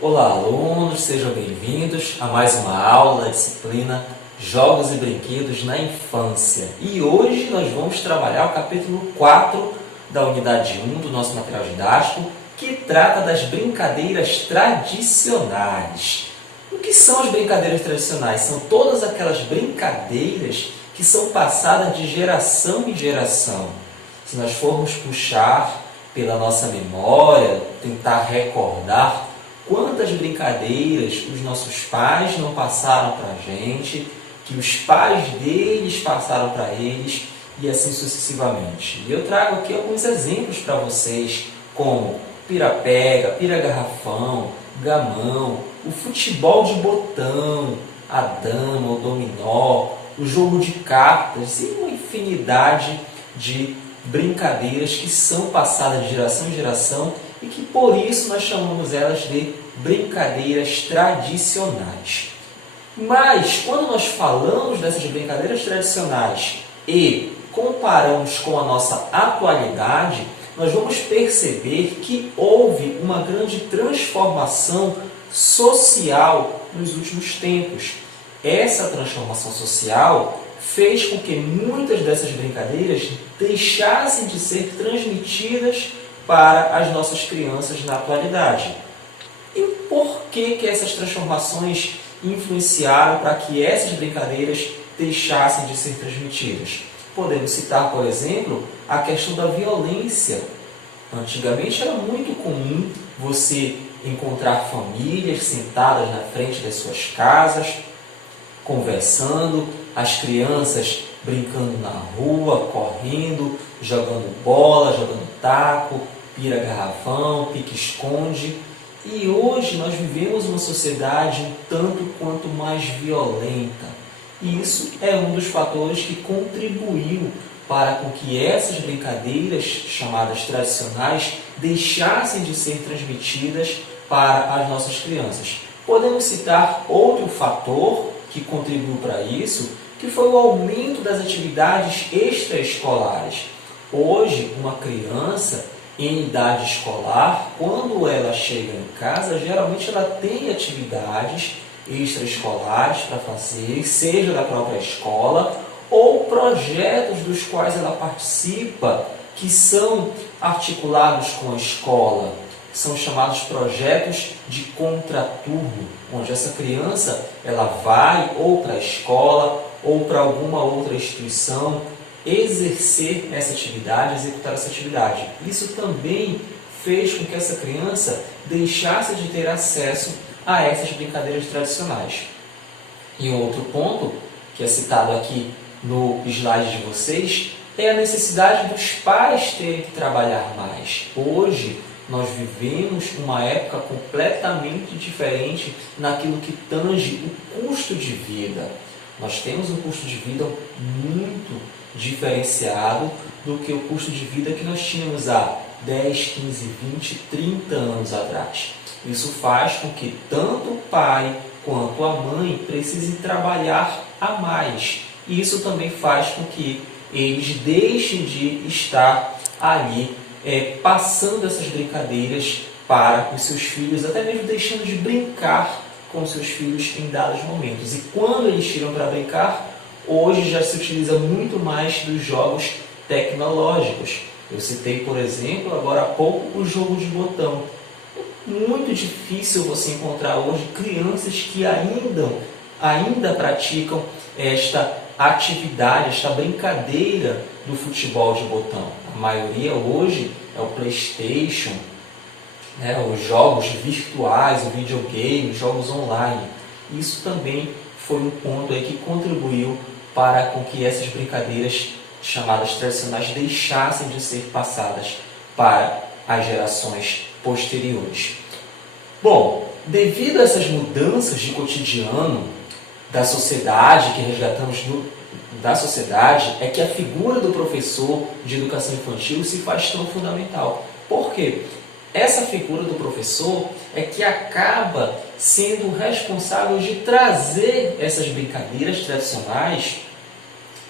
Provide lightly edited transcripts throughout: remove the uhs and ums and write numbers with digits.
Olá, alunos, sejam bem-vindos a mais uma aula da disciplina Jogos e Brinquedos na Infância. E hoje nós vamos trabalhar o capítulo 4 da unidade 1 do nosso material didático, que trata das brincadeiras tradicionais. O que são as brincadeiras tradicionais? São todas aquelas brincadeiras que são passadas de geração em geração. Se nós formos puxar pela nossa memória, tentar recordar quantas brincadeiras os nossos pais não passaram para a gente, que os pais deles passaram para eles e assim sucessivamente. E eu trago aqui alguns exemplos para vocês, como pira-pega, pira-garrafão, gamão, o futebol de botão, a dama, o dominó, o jogo de cartas e uma infinidade de brincadeiras que são passadas de geração em geração e que por isso nós chamamos elas de brincadeiras tradicionais. Mas quando nós falamos dessas brincadeiras tradicionais e comparamos com a nossa atualidade, nós vamos perceber que houve uma grande transformação social nos últimos tempos. Essa transformação social fez com que muitas dessas brincadeiras deixassem de ser transmitidas para as nossas crianças na atualidade. E por que essas transformações influenciaram para que essas brincadeiras deixassem de ser transmitidas? Podemos citar, por exemplo, a questão da violência. Antigamente era muito comum você encontrar famílias sentadas na frente das suas casas, conversando, as crianças brincando na rua, correndo, jogando bola, jogando taco, pira-garrafão, pique-esconde. E hoje nós vivemos uma sociedade um tanto quanto mais violenta. E isso é um dos fatores que contribuiu para com que essas brincadeiras, chamadas tradicionais, deixassem de ser transmitidas para as nossas crianças. Podemos citar outro fator que contribuiu para isso, que foi o aumento das atividades extraescolares. Hoje, uma criança em idade escolar, quando ela chega em casa, geralmente ela tem atividades extraescolares para fazer, seja da própria escola, ou projetos dos quais ela participa, que são articulados com a escola, que são chamados projetos de contraturno, onde essa criança ela vai ou para a escola ou para alguma outra instituição exercer essa atividade, executar essa atividade. Isso também fez com que essa criança deixasse de ter acesso a essas brincadeiras tradicionais. E um outro ponto, que é citado aqui no slide de vocês, é a necessidade dos pais terem que trabalhar mais. Hoje, nós vivemos uma época completamente diferente naquilo que tange o custo de vida. Nós temos um custo de vida muito diferenciado do que o custo de vida que nós tínhamos há 10, 15, 20, 30 anos atrás. Isso faz com que tanto o pai quanto a mãe precisem trabalhar a mais. E isso também faz com que eles deixem de estar ali passando essas brincadeiras para os seus filhos, até mesmo deixando de brincar com seus filhos em dados momentos. E quando eles tiram para brincar, hoje já se utiliza muito mais dos jogos tecnológicos. Eu citei, por exemplo, agora há pouco, o jogo de botão. É muito difícil você encontrar hoje crianças que ainda praticam esta atividade, esta brincadeira do futebol de botão. A maioria hoje é o PlayStation, os jogos virtuais, o videogame, jogos online. Isso também foi um ponto aí que contribuiu para com que essas brincadeiras chamadas tradicionais deixassem de ser passadas para as gerações posteriores. Bom, devido a essas mudanças de cotidiano da sociedade, que resgatamos da sociedade, é que a figura do professor de educação infantil se faz tão fundamental. Por quê? Essa figura do professor é que acaba sendo responsável de trazer essas brincadeiras tradicionais,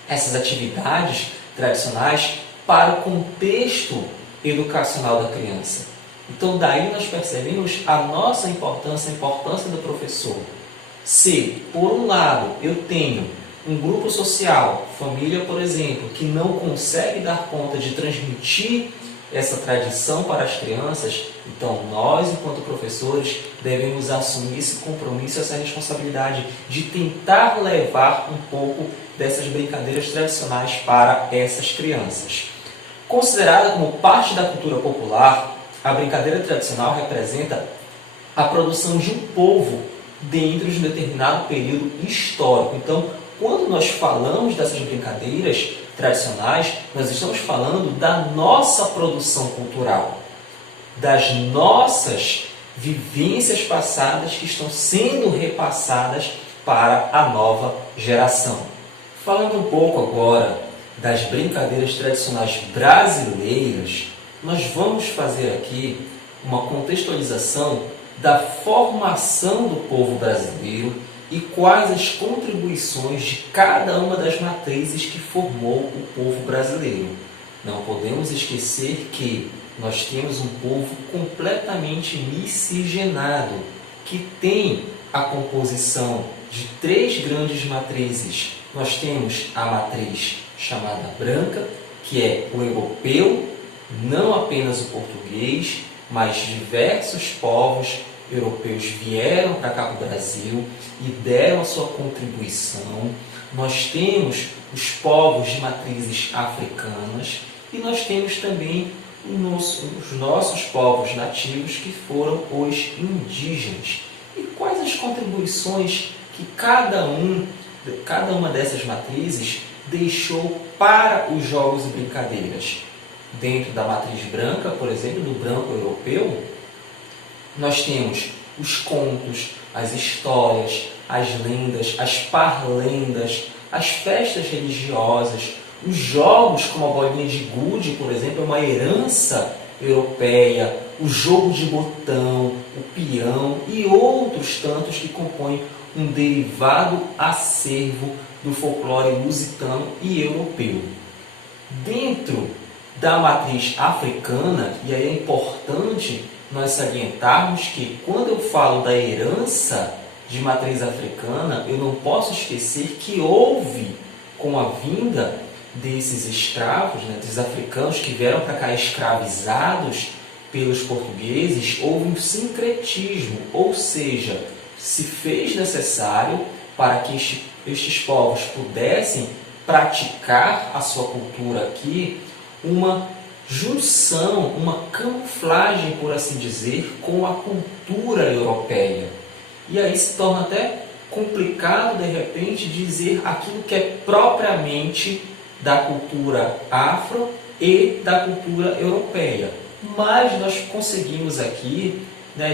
essas atividades tradicionais para o contexto educacional da criança. Então daí nós percebemos a nossa importância, a importância do professor. Se, por um lado, eu tenho um grupo social, família, por exemplo, que não consegue dar conta de transmitir essa tradição para as crianças, então nós, enquanto professores, devemos assumir esse compromisso, essa responsabilidade de tentar levar um pouco dessas brincadeiras tradicionais para essas crianças. Considerada como parte da cultura popular, a brincadeira tradicional representa a produção de um povo dentro de um determinado período histórico. Então, quando nós falamos dessas brincadeiras tradicionais, nós estamos falando da nossa produção cultural, das nossas vivências passadas que estão sendo repassadas para a nova geração. Falando um pouco agora das brincadeiras tradicionais brasileiras, nós vamos fazer aqui uma contextualização da formação do povo brasileiro e quais as contribuições de cada uma das matrizes que formou o povo brasileiro. Não podemos esquecer que nós temos um povo completamente miscigenado, que tem a composição de 3 grandes matrizes. Nós temos a matriz chamada branca, que é o europeu, não apenas o português, mas diversos povos europeus vieram para cá para o Brasil e deram a sua contribuição. Nós temos os povos de matrizes africanas e nós temos também os nossos povos nativos, que foram os indígenas. E quais as contribuições que cada uma dessas matrizes deixou para os jogos e brincadeiras? Dentro da matriz branca, por exemplo, do branco europeu, nós temos os contos, as histórias, as lendas, as parlendas, as festas religiosas, os jogos como a bolinha de gude, por exemplo, é uma herança europeia, o jogo de botão, o peão e outros tantos que compõem um derivado acervo do folclore lusitano e europeu. Dentro da matriz africana, e aí é importante nós salientarmos que quando eu falo da herança de matriz africana, eu não posso esquecer que houve, com a vinda desses escravos, desses africanos que vieram para cá escravizados pelos portugueses, houve um sincretismo, ou seja, se fez necessário para que estes povos pudessem praticar a sua cultura aqui, uma junção, uma camuflagem, por assim dizer, com a cultura europeia. E aí se torna até complicado, de repente, dizer aquilo que é propriamente da cultura afro e da cultura europeia. Mas nós conseguimos aqui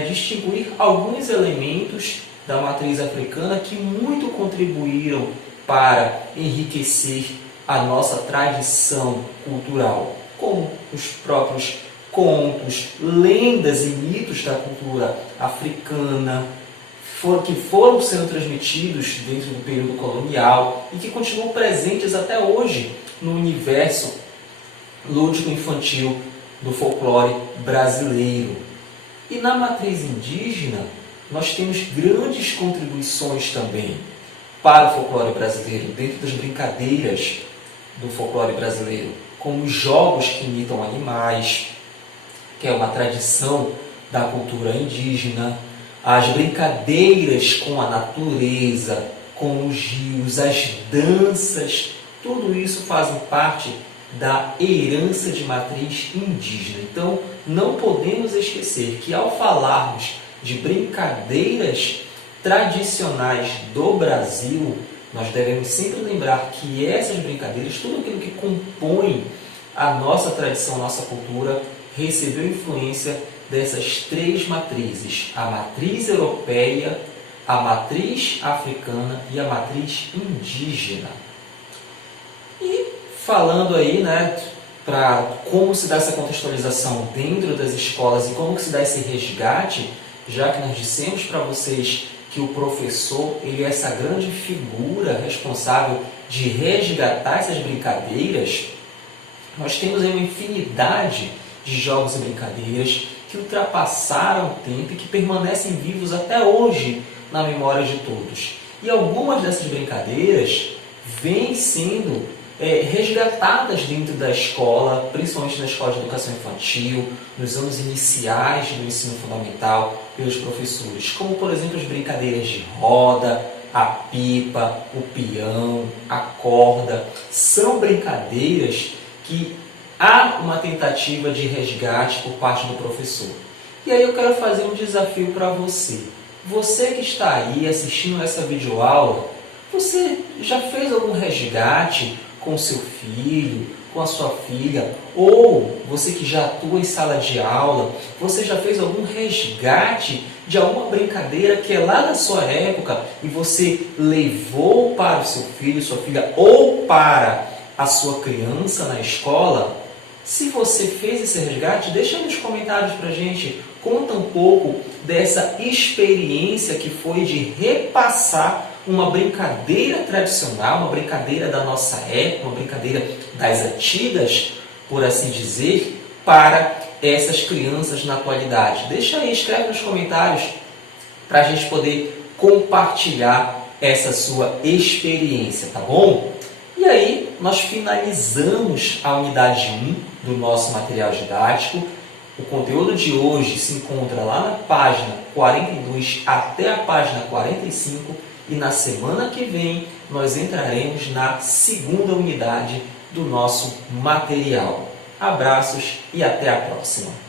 distinguir alguns elementos da matriz africana que muito contribuíram para enriquecer a nossa tradição cultural, como os próprios contos, lendas e mitos da cultura africana, que foram sendo transmitidos dentro do período colonial e que continuam presentes até hoje no universo lúdico-infantil do folclore brasileiro. E na matriz indígena, nós temos grandes contribuições também para o folclore brasileiro, dentro das brincadeiras do folclore brasileiro, como os jogos que imitam animais, que é uma tradição da cultura indígena, as brincadeiras com a natureza, com os rios, as danças, tudo isso fazem parte da herança de matriz indígena. Então, não podemos esquecer que ao falarmos de brincadeiras tradicionais do Brasil, nós devemos sempre lembrar que essas brincadeiras, tudo aquilo que compõe a nossa tradição, a nossa cultura, recebeu influência dessas 3 matrizes: a matriz europeia, a matriz africana e a matriz indígena. E falando aí, para como se dá essa contextualização dentro das escolas e como que se dá esse resgate, já que nós dissemos para vocês que o professor ele é essa grande figura responsável de resgatar essas brincadeiras, nós temos aí uma infinidade de jogos e brincadeiras que ultrapassaram o tempo e que permanecem vivos até hoje na memória de todos. E algumas dessas brincadeiras vêm sendo resgatadas dentro da escola, principalmente na escola de educação infantil, nos anos iniciais do ensino fundamental, pelos professores, como por exemplo as brincadeiras de roda, a pipa, o peão, a corda. São brincadeiras que há uma tentativa de resgate por parte do professor. E aí eu quero fazer um desafio para você. Você que está aí assistindo essa videoaula, você já fez algum resgate com seu filho, com a sua filha, ou você que já atua em sala de aula, você já fez algum resgate de alguma brincadeira que é lá da sua época e você levou para o seu filho, sua filha, ou para a sua criança na escola? Se você fez esse resgate, deixa nos comentários para a gente, conta um pouco dessa experiência que foi de repassar uma brincadeira tradicional, uma brincadeira da nossa época, uma brincadeira das antigas, por assim dizer, para essas crianças na atualidade. Deixa aí, escreve nos comentários para a gente poder compartilhar essa sua experiência, tá bom? E aí, nós finalizamos a unidade 1 do nosso material didático. O conteúdo de hoje se encontra lá na página 42 até a página 45 e na semana que vem nós entraremos na segunda unidade do nosso material. Abraços e até a próxima!